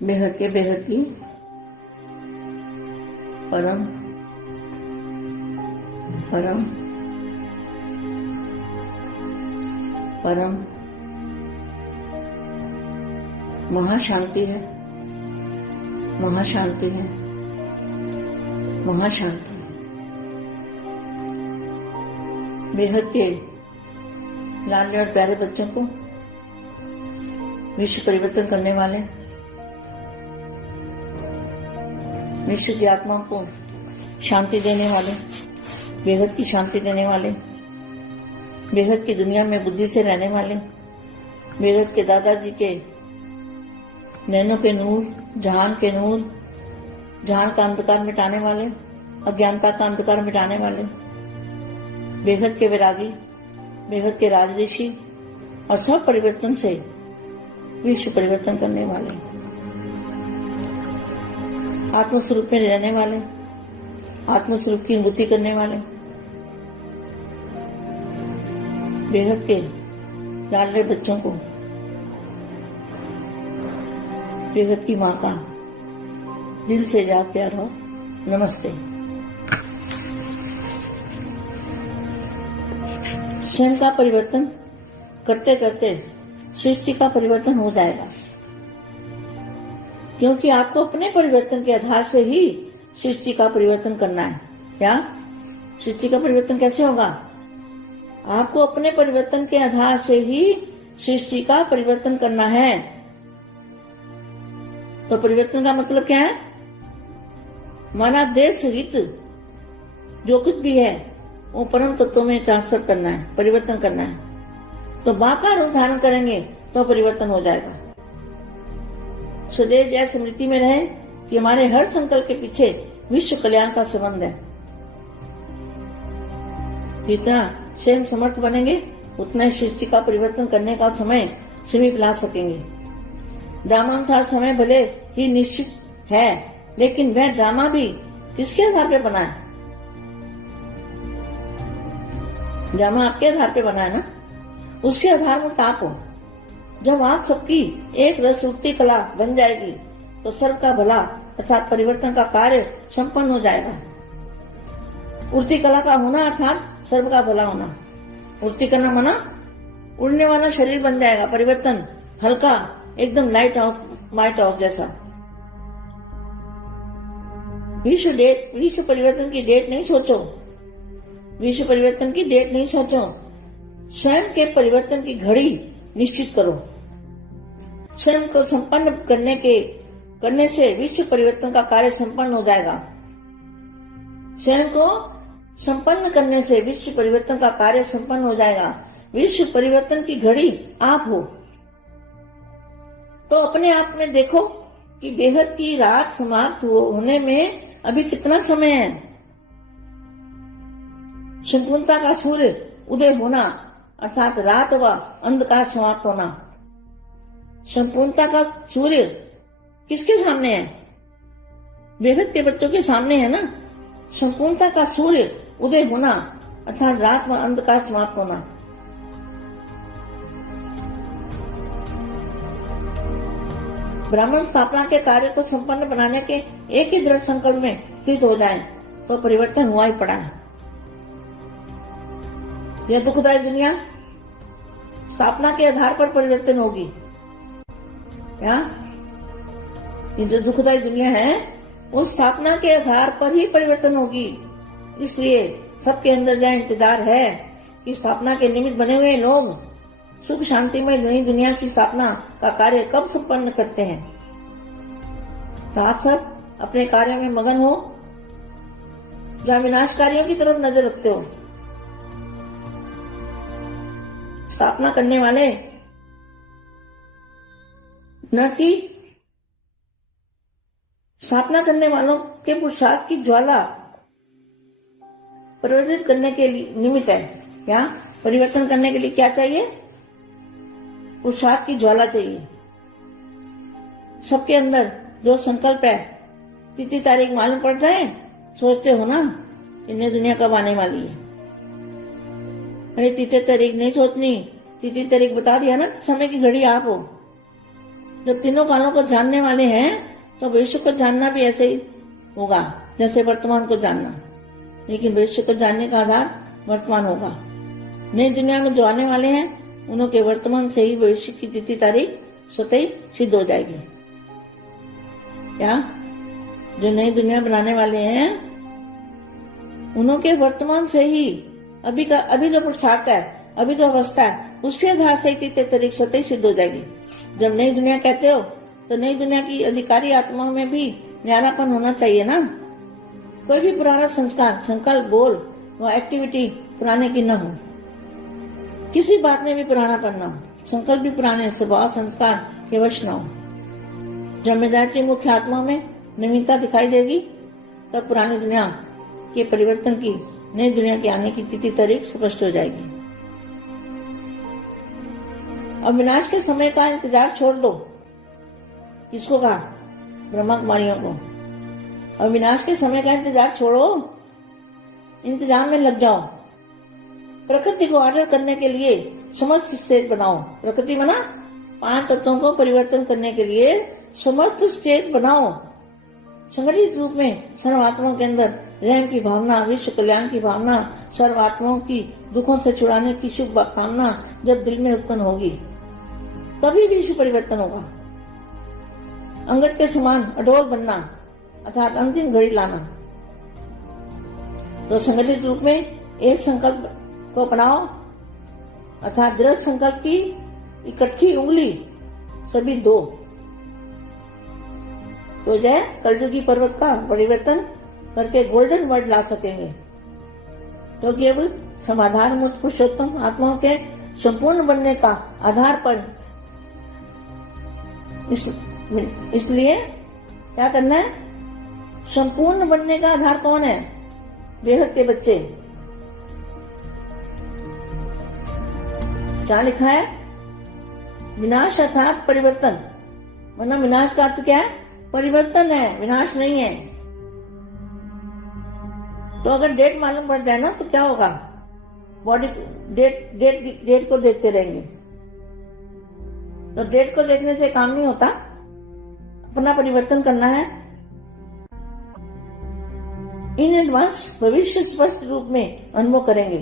बेहद की परम परम परम महाशांति है, महाशांति है, महाशांति है। बेहद के लाडले और प्यारे बच्चों को विश्व परिवर्तन करने वाले, विश्व की आत्माओं को शांति देने वाले, बेहद की शांति देने वाले, बेहद की दुनिया में बुद्धि से रहने वाले, बेहद के दादाजी के नैनों के नूर, जहान के नूर, जहान का अंधकार मिटाने वाले, अज्ञानता का अंधकार मिटाने वाले, बेहद के वैरागी, बेहद के राजऋषि और सब परिवर्तन से विश्व परिवर्तन करने वाले, आत्मस्वरूप में रहने वाले, आत्मस्वरूप की अनुभूति करने वाले, बेहद के लाडले बच्चों को बेहद की माँ का दिल से याद प्यार हो। नमस्ते। स्वयं का परिवर्तन करते करते सृष्टि का परिवर्तन हो जाएगा, क्योंकि आपको अपने परिवर्तन के आधार से ही सृष्टि का परिवर्तन करना है। क्या सृष्टि का परिवर्तन कैसे होगा? आपको अपने परिवर्तन के आधार से ही सृष्टि का परिवर्तन करना है। तो परिवर्तन का मतलब क्या है? हमारा देह सहित जो कुछ भी है वो परम तत्वों में ट्रांसफर करना है, परिवर्तन करना है। तो बाका रूप धारण करेंगे तो परिवर्तन हो जाएगा। सदैव जय स्मृति में रहे कि हमारे हर संकल्प के पीछे विश्व कल्याण का संबंध है। जितना स्वयं समर्थ बनेंगे उतना ही सृष्टि का परिवर्तन करने का समय समीप ला सकेंगे। ड्रामानुसार समय भले ही निश्चित है, लेकिन वह ड्रामा भी किसके आधार पर बना है? ड्रामा आपके आधार पर बना है ना, उसके आधार में आप हो। जब आप सबकी एक रसवृत्ति कला बन जाएगी तो सर्व का भला अर्थात परिवर्तन का कार्य संपन्न हो जाएगा। उड़ती कला का होना अर्थात सर्व का भला होना। उड़ती करना माना उड़ने वाला शरीर बन जाएगा, परिवर्तन हल्का, एकदम लाइट ऑफ जैसा। विश्व परिवर्तन की डेट नहीं सोचो, विश्व परिवर्तन की डेट नहीं सोचो, स्वयं के परिवर्तन की घड़ी निश्चित करो। स्वयं को संपन्न करने से विश्व परिवर्तन का कार्य संपन्न हो जाएगा। स्वयं को संपन्न करने से विश्व परिवर्तन का कार्य संपन्न हो जाएगा। विश्व परिवर्तन की घड़ी आप हो। तो अपने आप में देखो कि बेहद की रात समाप्त होने में अभी कितना समय है। संपूर्णता का सूर्य उदय होना अर्थात रात व अंधकार समाप्त होना। संपूर्णता का सूर्य किसके सामने है? बेहद के बच्चों के सामने है ना। संपूर्णता का सूर्य उदय होना अर्थात रात व अंधकार समाप्त होना। ब्राह्मण स्थापना के कार्य को संपन्न बनाने के एक ही दृढ़ संकल्प में स्थित हो जाए तो परिवर्तन हुआ ही पड़ा है। यह दुखदायी दुनिया स्थापना के आधार पर परिवर्तन होगी। क्या ये जो दुखदायी दुनिया है वो स्थापना के आधार पर ही परिवर्तन होगी। इसलिए सबके अंदर यह इंतजार है कि स्थापना के निमित्त बने हुए लोग सुख शांति में नई दुनिया की स्थापना का कार्य कब संपन्न करते हैं। तो आप सब अपने कार्य में मगन हो या विनाशकारियों की तरफ नजर रखते हो? स्थापना करने वाले न कि स्थापना करने वालों के पुरुषार्थ की ज्वाला प्रवर्धित करने के निमित्त है। क्या परिवर्तन करने के लिए क्या चाहिए? पुरुषार्थ की ज्वाला चाहिए। सबके अंदर जो संकल्प है, तिथि तारीख मालूम पड़ जाए, सोचते हो ना इन्हें दुनिया कब आने वाली है। अरे तिथि तारीख नहीं सोचनी, तिथि तारीख बता दिया ना, समय की घड़ी आप हो। जब तीनों कालों को जानने वाले हैं तो भविष्य को जानना भी ऐसे ही होगा जैसे वर्तमान को जानना, लेकिन भविष्य को जानने का आधार वर्तमान होगा। नई दुनिया में जो आने वाले हैं उन्हों के वर्तमान से ही भविष्य की तिथि तारीख स्वतः ही सिद्ध हो जाएगी। क्या जो नई दुनिया बनाने वाले हैं उन्हों के वर्तमान से ही अभी जो पुरुषार्थ है, अभी जो अवस्था है, उसके आधार से तिथि तारीख स्वतः ही सिद्ध हो जाएगी। जब नई दुनिया कहते हो तो नई दुनिया की अधिकारी आत्माओं में भी न्यारापन होना चाहिए ना। कोई भी पुराना संस्कार, संकल्प, बोल व एक्टिविटी पुराने की न हो, किसी बात में भी पुरानापन न हो, संकल्प भी पुराने, स्वभाव संस्कार के वश न हो। जब मेजॉरिटी मुख्य आत्मा में नवीनता दिखाई देगी तब पुरानी दुनिया के परिवर्तन की, नई दुनिया के आने की तिथि तारीख स्पष्ट हो जाएगी। अब विनाश के समय का इंतजार छोड़ दो। किसको कहा? ब्रह्मा कुमारियों को। अब विनाश के समय का इंतजार छोड़ो, इंतजाम में लग जाओ। प्रकृति को ऑर्डर करने के लिए समर्थ स्टेट बनाओ। प्रकृति बना 5 तत्वों को परिवर्तन करने के लिए समर्थ स्टेट बनाओ। संगठित रूप में सर्वात्माओं के अंदर रहम की भावना, विश्व कल्याण की भावना, सर्वात्माओं की दुखों से छुड़ाने की शुभ कामना जब दिल में उत्पन्न होगी तभी विश्व परिवर्तन होगा। अंगद के समान अडोल बनना अर्थात अंतिम घड़ी लाना। तो संगठित रूप में एक संकल्प को अपनाओ अर्थात दृढ़ संकल्प की इकट्ठी उंगली सभी 2 तो जय कलयुगी पर्वत का परिवर्तन करके गोल्डन वर्ड ला सकेंगे। क्योंकि अब समाधान मुक्त पुरुषोत्तम आत्माओं के संपूर्ण बनने का आधार पर इसलिए क्या करना है? संपूर्ण बनने का आधार कौन है? बेहद के बच्चे। क्या लिखा है? विनाश अर्थात परिवर्तन। मतलब विनाश का अर्थ क्या है? परिवर्तन है, विनाश नहीं है। तो अगर डेट मालूम पड़ जाए ना तो क्या होगा? बॉडी डेट को देखते रहेंगे। तो डेट को देखने से काम नहीं होता, अपना परिवर्तन करना है। इन एडवांस भविष्य स्पष्ट रूप में अनुभव करेंगे,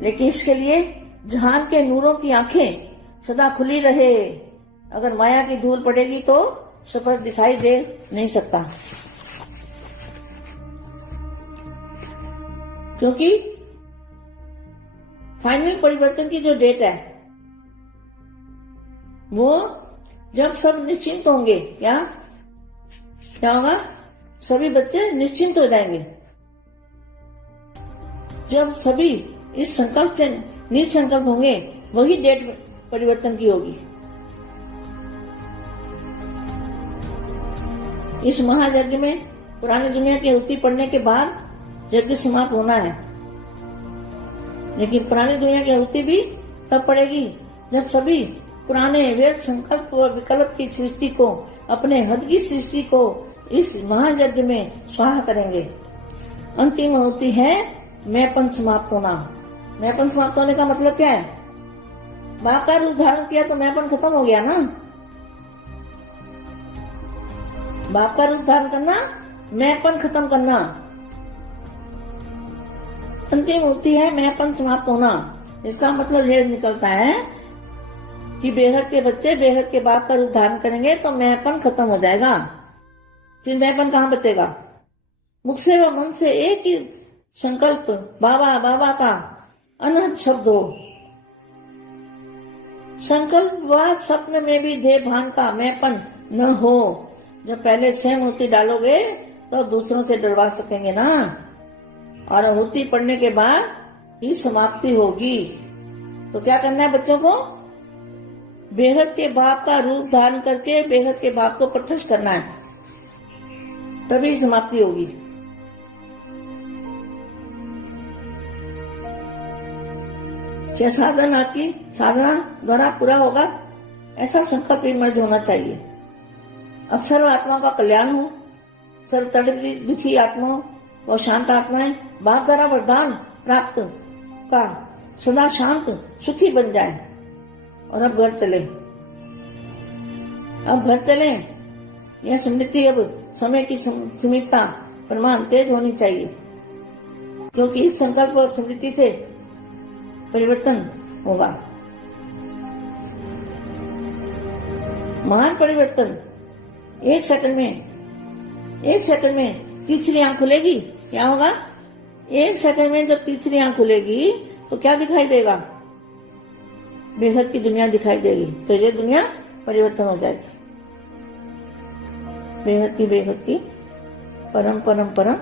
लेकिन इसके लिए जहान के नूरों की आंखें सदा खुली रहे। अगर माया की धूल पड़ेगी तो सफर दिखाई दे नहीं सकता, क्योंकि फाइनल परिवर्तन की जो डेट है वो जब सब निश्चिंत होंगे। क्या होगा? सभी बच्चे निश्चिंत हो जाएंगे। जब सभी इस संकल्प से निसंकल्प होंगे वही डेट परिवर्तन की होगी। इस महायज्ञ में पुरानी दुनिया की आहुति पड़ने के बाद यज्ञ समाप्त होना है, लेकिन पुरानी दुनिया की आहुति भी तब पड़ेगी जब सभी पुराने व्यर्थ संकल्प व विकल्प की सृष्टि को, अपने हद की सृष्टि को इस महायज्ञ में स्वाहा करेंगे। अंतिम आहुति है मैंपन समाप्त होना। मैंपन समाप्त होने का मतलब क्या है? बाप का रूप धारण किया तो मैंपन खत्म हो गया ना। बाप का रूप धारण करना, मैंपन खत्म करना। अंतिम होती है मैंपन समाप्त होना। इसका मतलब यह निकलता है कि बेहद के बच्चे बेहद के बाप का रूप धारण करेंगे तो मैंपन खत्म हो जाएगा। फिर मैंपन कहाँ बचेगा? मुख से व मन से एक ही संकल्प बाबा बाबा का अनहद शब्द हो। संकल्प व स्वप्न में भी देह भान का मैंपन न हो। जब पहले स्वयं आहुति डालोगे तो दूसरों से डरवा सकेंगे ना, और आहुति पड़ने के बाद ही समाप्ति होगी। तो क्या करना है बच्चों को? बेहद के बाप का रूप धारण करके बेहद के बाप को प्रत्यक्ष करना है, तभी समाप्ति होगी। क्या साधन आपकी साधना द्वारा पूरा होगा, ऐसा संकल्प विमर्श होना चाहिए। अब सर्व आत्माओं का कल्याण हो, सर्व तड़पती दुखी आत्माओं और शांत आत्माएं बाप द्वारा वरदान प्राप्त का सदा शांत सुखी बन जाए और अब घर चले। अब घर चले, यह स्मृति अब समय की सीमितता प्रमाण तेज होनी चाहिए, क्योंकि इस संकल्प और स्मृति से परिवर्तन होगा। महान परिवर्तन एक सेकंड में तीसरी आंख खुलेगी। क्या होगा? एक सेकंड में जब तीसरी आंख खुलेगी तो क्या दिखाई देगा? बेहद की दुनिया दिखाई देगी। तो ये दुनिया परिवर्तन हो जाएगी। बेहद की परम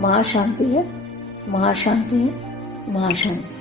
महाशांति है, महाशांति है, महाशांति।